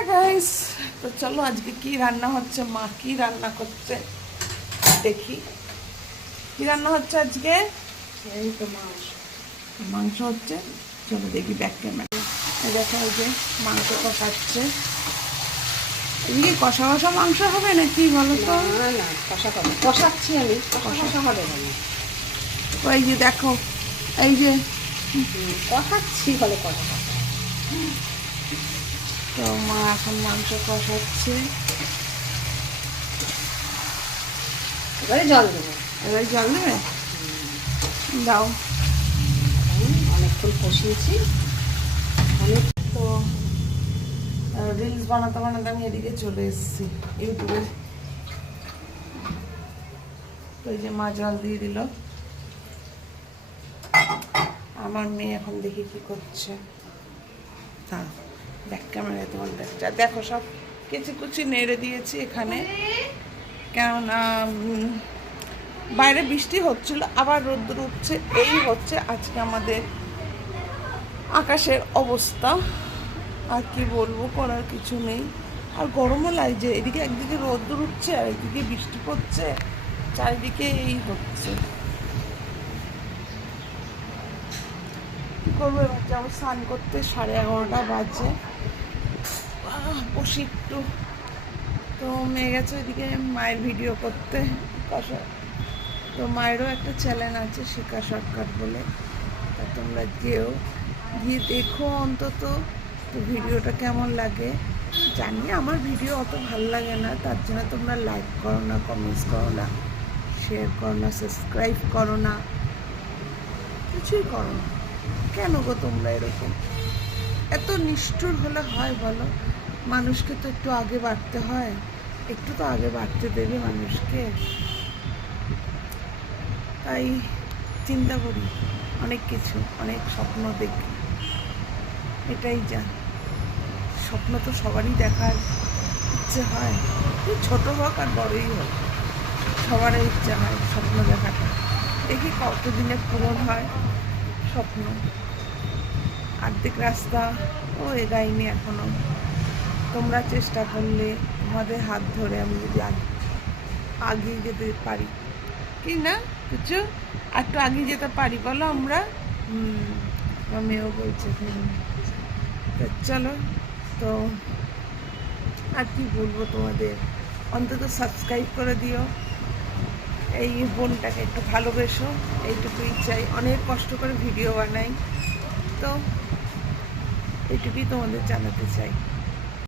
হ্যাঁ গাইস, তো চলো আজকে কি রান্না হচ্ছে, মা কি রান্না করছে দেখি। কি রান্না হচ্ছে আজকে? এই তো মাছ মাংস হচ্ছে। চলো দেখি ব্যাক ক্যামেরা। এই দেখো, এই যে মাংস কষাচ্ছে। এদিকে কষা কষা মাংস হবে না কি বলো তো? না না কষাচ্ছি আমি, কষা হবে না। ওই যে দেখো, এই যে কষাচ্ছি হলে কষা। তো মা এখন মাংস কষাচ্ছে। এবারে জল দেবো। এবার জল দেবে? দাও। অনেকক্ষণ কষিয়েছি অনেক। তো রিলস বানাতে বানাতে আমি এদিকে চলে এসেছি ইউটিউবে। তো এই যে মা জল দিয়ে দিল। আমার মেয়ে এখন দেখি কি করছে। তা ব্যাক ক্যামেরায় তোমার দেখছে। দেখো সব কেচি কুচি নেড়ে দিয়েছি এখানে, কেননা বাইরে বৃষ্টি হচ্ছিল, আবার রোদ্দুর উঠছে, এই হচ্ছে আজকে আমাদের আকাশের অবস্থা। আর কি বলবো, করার কিছু নেই। আর গরমও লাগছে, এদিকে একদিকে রোদ্দুর উঠছে আর একদিকে বৃষ্টি পড়ছে, চারিদিকে এই হচ্ছে। কি করবো, এবার যাবো স্নান করতে, 11:30 বাজে। বসি একটু। তো মেয়ে গেছে ওইদিকে মায়ের ভিডিও করতে। তো মায়েরও একটা চ্যানেল আছে শিখা শর্টকাট বলে, তা তোমরা গিয়ে দেখো অন্তত। তো ভিডিওটা কেমন লাগে জানি, আমার ভিডিও অত ভালো লাগে না, তার জন্য তোমরা লাইক করো না, কমেন্টস করো না, শেয়ার করো না, সাবস্ক্রাইব করো না, কিছুই করো না। কেন গো তোমরা এরকম এত নিষ্ঠুর হলে হয় বলো? মানুষকে তো একটু আগে বাড়তে হয়, একটু তো আগে বাড়তে দেবে মানুষকে। তাই চিন্তা করি অনেক কিছু, অনেক স্বপ্ন দেখি। এটাই যা, স্বপ্ন তো সবারই দেখার ইচ্ছে হয়, ছোট হোক আর বড়ই হোক, সবারই ইচ্ছে হয় স্বপ্ন দেখাটা। দেখি কতদিনে পূরণ হয় স্বপ্ন। অর্ধেক রাস্তা ও এগাইনি এখনো। তোমরা চেষ্টা করলে, তোমাদের হাত ধরে আমি যদি আগিয়ে যেতে পারি, কি না কিছু একটু আগিয়ে যেতে পারি বলো আমরা। আমার মেয়েও বলছে তো চলো। তো আর কি বলবো তোমাদের, অন্তত সাবস্ক্রাইব করে দিও, এই বোনটাকে একটু ভালোবেসো, এইটুকুই চাই। অনেক কষ্ট করে ভিডিও বানাই, তো এইটুকুই তোমাদের জানাতে চাই।